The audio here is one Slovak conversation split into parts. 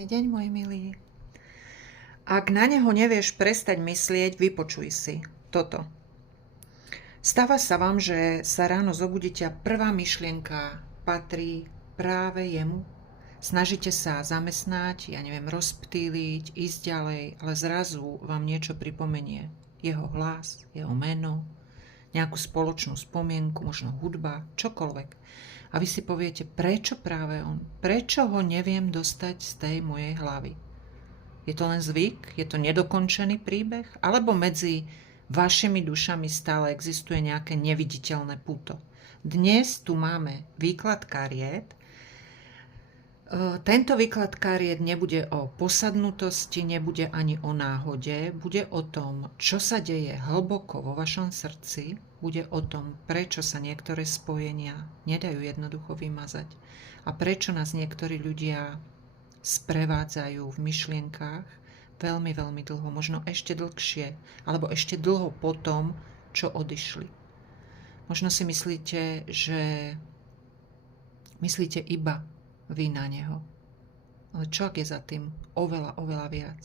Krásny deň, môj milý. Ak na neho nevieš prestať myslieť, vypočuj si toto. Stáva sa vám, že sa ráno zobudíte a prvá myšlienka patrí práve jemu? Snažíte sa zamestnať, rozptýliť, ísť ďalej, ale zrazu vám niečo pripomenie. Jeho hlas, jeho meno, nejakú spoločnú spomienku, možno hudba, čokoľvek. A vy si poviete, prečo práve on? Prečo ho neviem dostať z tej mojej hlavy? Je to len zvyk? Je to nedokončený príbeh? Alebo medzi vašimi dušami stále existuje nejaké neviditeľné puto? Dnes tu máme výklad kariet. Tento výklad kariet nebude o posadnutosti, nebude ani o náhode, bude o tom, čo sa deje hlboko vo vašom srdci, bude o tom, prečo sa niektoré spojenia nedajú jednoducho vymazať a prečo nás niektorí ľudia sprevádzajú v myšlienkách veľmi, veľmi dlho, možno ešte dlhšie, alebo ešte dlho po tom, čo odišli. Možno si myslíte, že myslíte iba vy na neho. Ale čo ak je za tým oveľa, oveľa viac?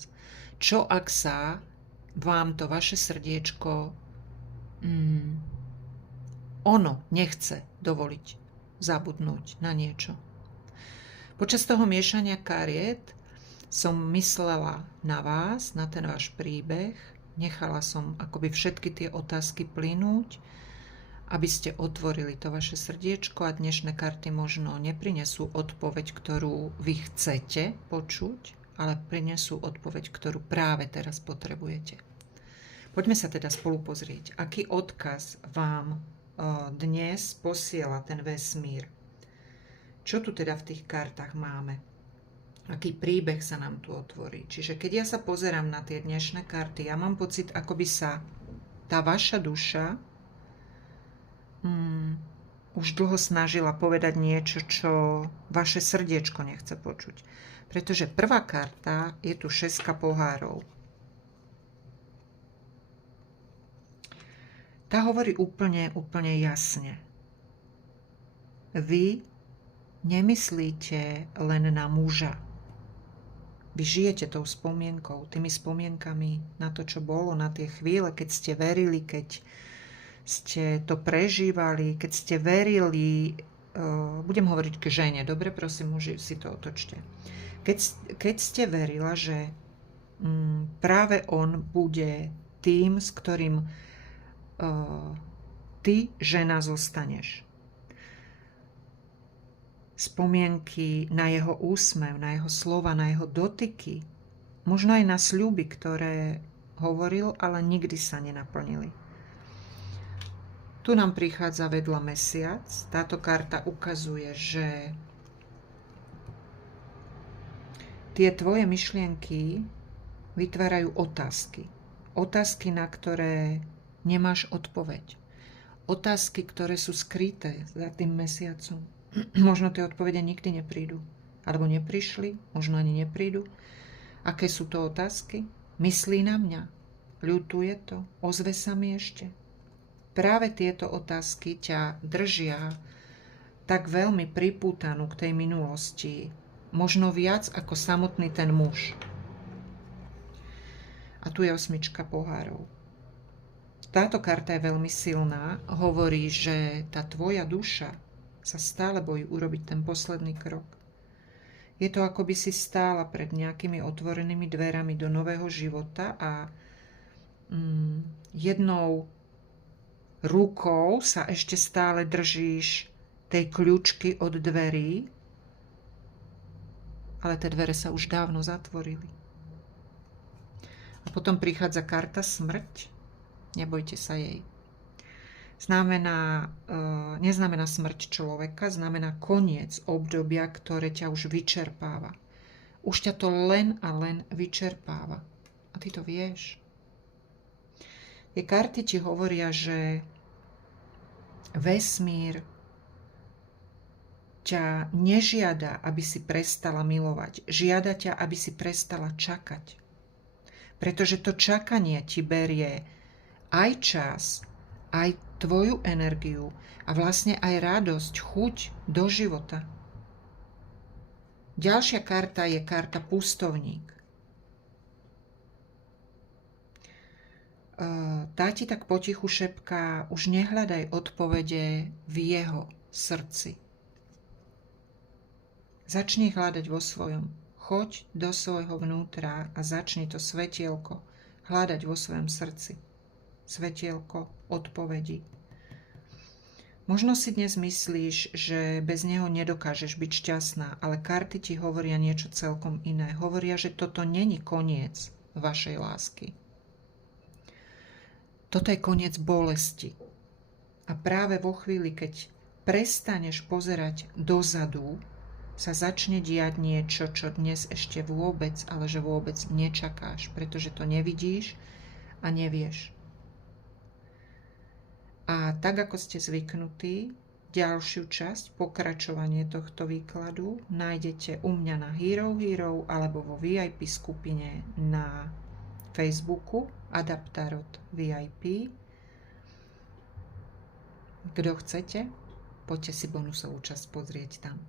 Čo ak sa vám to vaše srdiečko ono nechce dovoliť zabudnúť na niečo? Počas toho miešania kariet som myslela na vás, na ten váš príbeh. Nechala som akoby všetky tie otázky plynúť, aby ste otvorili to vaše srdiečko a dnešné karty možno neprinesú odpoveď, ktorú vy chcete počuť, ale prinesú odpoveď, ktorú práve teraz potrebujete. Poďme sa teda spolu pozrieť, aký odkaz vám dnes posiela ten vesmír. Čo tu teda v tých kartách máme? Aký príbeh sa nám tu otvorí? Čiže keď ja sa pozerám na tie dnešné karty, ja mám pocit, ako by sa tá vaša duša už dlho snažila povedať niečo, čo vaše srdiečko nechce počuť. Pretože prvá karta je tu 6 pohárov. Tá hovorí úplne jasne. Vy nemyslíte len na muža. Vy žijete tou spomienkou, tými spomienkami na to, čo bolo, na tie chvíle, keď ste verili, keď ste to prežívali, keď ste verili, budem hovoriť k žene, dobre, prosím, muži, si to otočte. Keď ste verila, že práve on bude tým, s ktorým ty, žena, zostaneš. Spomienky na jeho úsmev, na jeho slova, na jeho dotyky, možno aj na sľuby, ktoré hovoril, ale nikdy sa nenaplnili. Tu nám prichádza vedľa mesiac. Táto karta ukazuje, že tie tvoje myšlienky vytvárajú otázky. Otázky, na ktoré nemáš odpoveď. Otázky, ktoré sú skryté za tým mesiacom. Možno tie odpovede nikdy neprídu. Alebo neprišli, možno ani neprídu. Aké sú to otázky? Myslí na mňa? Ľutuje to? Ozve sa mi ešte? Práve tieto otázky ťa držia tak veľmi pripútanú k tej minulosti, možno viac ako samotný ten muž. A tu je 8 pohárov. Táto karta je veľmi silná, hovorí, že tá tvoja duša sa stále bojí urobiť ten posledný krok. Je to, ako by si stála pred nejakými otvorenými dverami do nového života a jednou rukou sa ešte stále držíš tej kľúčky od dverí, ale tie dvere sa už dávno zatvorili. A potom prichádza karta smrť. Nebojte sa jej. Neznamená smrť človeka, znamená koniec obdobia, ktoré ťa už vyčerpáva. Už ťa to len a len vyčerpáva. A ty to vieš. Tie karty ti hovoria, že vesmír ťa nežiada, aby si prestala milovať. Žiada ťa, aby si prestala čakať. Pretože to čakanie ti berie aj čas, aj tvoju energiu a vlastne aj radosť, chuť do života. Ďalšia karta je karta pustovník. Tá ti tak potichu šepká, už nehľadaj odpovede v jeho srdci. Začni hľadať vo svojom. Choď do svojho vnútra a začni to svetielko hľadať vo svojom srdci. Svetielko odpovedí. Možno si dnes myslíš, že bez neho nedokážeš byť šťastná, ale karty ti hovoria niečo celkom iné. Hovoria, že toto není koniec vašej lásky. Toto je koniec bolesti. A práve vo chvíli, keď prestaneš pozerať dozadu, sa začne diať niečo, čo dnes ešte vôbec, ale že vôbec nečakáš, pretože to nevidíš a nevieš. A tak, ako ste zvyknutí, ďalšiu časť, pokračovanie tohto výkladu nájdete u mňa na Hero alebo vo VIP skupine na Facebooku Adaptarot VIP. Kto chcete, poďte si bonusovú časť pozrieť tam.